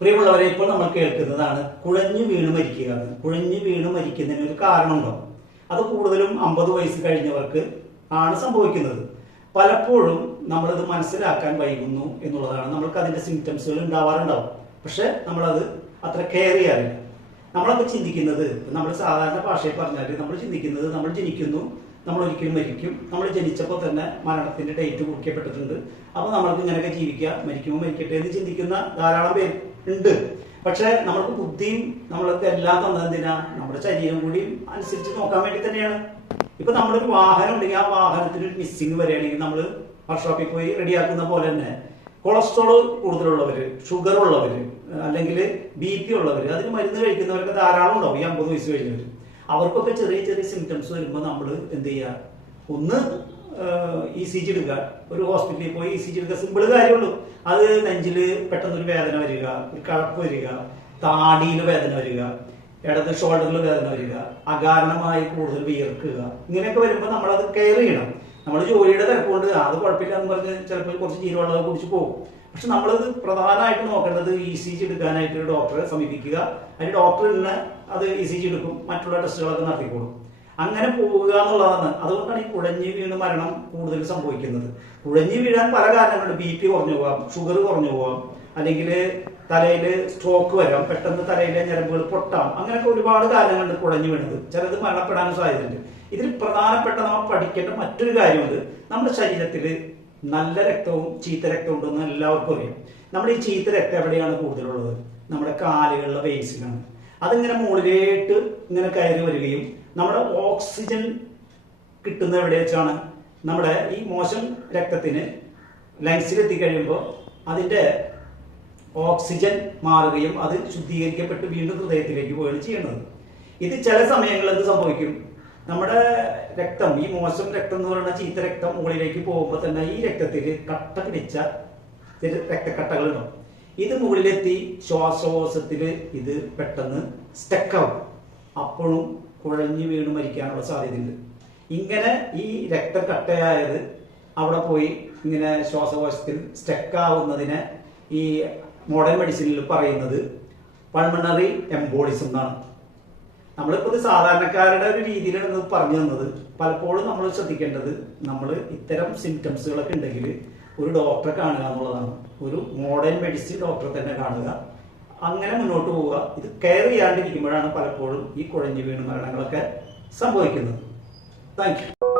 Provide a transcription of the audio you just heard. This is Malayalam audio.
പ്രിയമുള്ളവരെ, ഇപ്പോൾ നമ്മൾ കേൾക്കുന്നതാണ് കുഴഞ്ഞു വീണ് മരിക്കുക. കുഴഞ്ഞു വീണ് മരിക്കുന്നതിന് ഒരു കാരണമുണ്ടാവും. അത് കൂടുതലും 50 വയസ്സ് കഴിഞ്ഞവർക്ക് ആണ് സംഭവിക്കുന്നത്. പലപ്പോഴും നമ്മളിത് മനസ്സിലാക്കാൻ വൈകുന്നു എന്നുള്ളതാണ്. നമ്മൾക്ക് അതിന്റെ സിംറ്റംസുകൾ ഉണ്ടാവാറുണ്ടാവും, പക്ഷെ നമ്മളത് അത്ര കെയർ ചെയ്യാറില്ല. നമ്മളൊക്കെ ചിന്തിക്കുന്നത്, നമ്മൾ സാധാരണ ഭാഷയിൽ പറഞ്ഞാൽ നമ്മൾ ചിന്തിക്കുന്നത്, നമ്മൾ ജനിക്കുന്നു, നമ്മൾ ഒരിക്കലും മരിക്കും, നമ്മൾ ജനിച്ചപ്പോൾ തന്നെ മരണത്തിന്റെ ഡേറ്റ് കുറിക്കപ്പെട്ടിട്ടുണ്ട്, അപ്പോൾ നമ്മൾക്ക് ഇങ്ങനെയൊക്കെ ജീവിക്കാം, മരിക്കുമ്പോൾ മരിക്കട്ടെ എന്ന് ചിന്തിക്കുന്ന ധാരാളം പേര് ഉണ്ട്. പക്ഷെ നമ്മൾക്ക് ബുദ്ധിയും നമ്മൾക്ക് എല്ലാം തന്നതിനാ നമ്മുടെ ശരീരം കൂടി അനുസരിച്ച് നോക്കാൻ വേണ്ടി തന്നെയാണ്. ഇപ്പൊ നമ്മളൊരു വാഹനം ഉണ്ടെങ്കിൽ ആ വാഹനത്തിന് ഒരു മിസ്സിങ് വരികയാണെങ്കിൽ നമ്മൾ വർക്ക്ഷോപ്പിൽ പോയി റെഡിയാക്കുന്ന പോലെ തന്നെ കൊളസ്ട്രോൾ കൂടുതലുള്ളവര്, ഷുഗർ ഉള്ളവര്, അല്ലെങ്കിൽ BP ഉള്ളവര്, അതിന് മരുന്ന് കഴിക്കുന്നവരൊക്കെ ധാരാളം ഉണ്ടാവും. ഈ 50 വയസ്സ് കഴിഞ്ഞവര് അവർക്കൊക്കെ ചെറിയ ചെറിയ സിംറ്റംസ് വരുമ്പോൾ നമ്മൾ എന്ത് ചെയ്യുക? ഒന്ന് ECG എടുക്കുക. ഒരു ഹോസ്പിറ്റലിൽ പോയി ECG എടുക്കുക. സിമ്പിൾ കാര്യമുള്ളൂ. അത് നെഞ്ചിൽ പെട്ടെന്ന് ഒരു വേദന വരിക, ഒരു കഴപ്പ് വരിക, താടിയിൽ വേദന വരിക, ഇടത് ഷോൾഡറിൽ വേദന വരിക, അകാരണമായി കൂടുതൽ വിയർക്കുക, ഇങ്ങനെയൊക്കെ വരുമ്പോൾ നമ്മളത് കെയർ ചെയ്യണം. നമ്മൾ ജോലിയുടെ തിരക്കുകൊണ്ട് അത് കുഴപ്പമില്ല എന്ന് പറഞ്ഞ് ചിലപ്പോൾ കുറച്ച് ജീരവെള്ളം കുടിച്ച് പോകും. പക്ഷെ നമ്മളത് പ്രധാനമായിട്ട് നോക്കേണ്ടത് ECG എടുക്കാനായിട്ട് ഒരു ഡോക്ടറെ സമീപിക്കുക. അതിന് ഡോക്ടർ തന്നെ അത് ECG എടുക്കും, മറ്റുള്ള ടെസ്റ്റുകളൊക്കെ നടത്തിക്കോളും. അങ്ങനെ പോവുക എന്നുള്ളതാണ്. അതുകൊണ്ടാണ് ഈ കുഴഞ്ഞു വീണ് മരണം കൂടുതൽ സംഭവിക്കുന്നത്. കുഴഞ്ഞു വീഴാൻ പല കാരണങ്ങളുണ്ട്. BP കുറഞ്ഞു പോകാം, ഷുഗർ കുറഞ്ഞു പോകാം, അല്ലെങ്കിൽ തലയിൽ സ്ട്രോക്ക് വരാം, പെട്ടെന്ന് തലയിലെ ഞരമ്പുകൾ പൊട്ടാം. അങ്ങനെയൊക്കെ ഒരുപാട് കാരണങ്ങളുണ്ട് കുഴഞ്ഞു വീണത്. ചിലത് മരണപ്പെടാനും സാധ്യതയുണ്ട്. ഇതിൽ പ്രധാനപ്പെട്ട നമ്മൾ പഠിക്കേണ്ട മറ്റൊരു കാര്യമുണ്ട്. നമ്മുടെ ശരീരത്തിൽ നല്ല രക്തവും ചീത്ത രക്തവും ഉണ്ടെന്ന് എല്ലാവർക്കും അറിയാം. നമ്മുടെ ഈ ചീത്ത രക്തം എവിടെയാണ് കൂടുതലുള്ളത്? നമ്മുടെ കാലുകളിലെ വെയിൻസിലാണ്. അതിങ്ങനെ മുകളിലേട്ട് ഇങ്ങനെ കയറി വരികയും നമ്മുടെ ഓക്സിജൻ കിട്ടുന്നത് എവിടെ വെച്ചാണ്? നമ്മുടെ ഈ മോശം രക്തത്തിന് ലങ്സിൽ എത്തിക്കഴിയുമ്പോൾ അതിന്റെ ഓക്സിജൻ മാറുകയും അത് ശുദ്ധീകരിക്കപ്പെട്ട് വീണ്ടും ഹൃദയത്തിലേക്ക് പോവുകയാണ് ചെയ്യുന്നത്. ഇത് ചില സമയങ്ങളിൽ എന്ത് സംഭവിക്കും? നമ്മുടെ രക്തം, ഈ മോശം രക്തം എന്ന് പറയുന്ന ചീത്ത രക്തം മുകളിലേക്ക് പോകുമ്പോൾ തന്നെ ഈ രക്തത്തിൽ കട്ട പിടിച്ച രക്തക്കട്ടകളുണ്ടാവും. ഇത് മുകളിലെത്തി ശ്വാസകോശത്തിൽ ഇത് പെട്ടെന്ന് സ്റ്റക്കാവും. അപ്പോഴും കുഴഞ്ഞു വീണ് മരിക്കാനുള്ള സാധ്യതയുണ്ട്. ഇങ്ങനെ ഈ രക്തം കട്ടയായത് അവിടെ പോയി ഇങ്ങനെ ശ്വാസകോശത്തിൽ സ്റ്റക്കാവുന്നതിന് ഈ മോഡേൺ മെഡിസിനിൽ പറയുന്നത് പൾമണറി എംബോളിസം എന്നാണ്. നമ്മളിപ്പോൾ ഇത് സാധാരണക്കാരുടെ ഒരു രീതിയിലാണ് പറഞ്ഞു തന്നത്. പലപ്പോഴും നമ്മൾ ശ്രദ്ധിക്കേണ്ടത്, നമ്മൾ ഇത്തരം സിംറ്റംസുകളൊക്കെ ഉണ്ടെങ്കിൽ ഒരു ഡോക്ടറെ കാണുക എന്നുള്ളതാണ്. ഒരു മോഡേൺ മെഡിസിൻ ഡോക്ടറെ തന്നെ കാണുക. അങ്ങനെ മുന്നോട്ട് പോവുക. ഇത് കെയർ ചെയ്യാണ്ടിരിക്കുമ്പോഴാണ് പലപ്പോഴും ഈ കുഴഞ്ഞു വീണ് മരണങ്ങളൊക്കെ സംഭവിക്കുന്നത്. Thank you.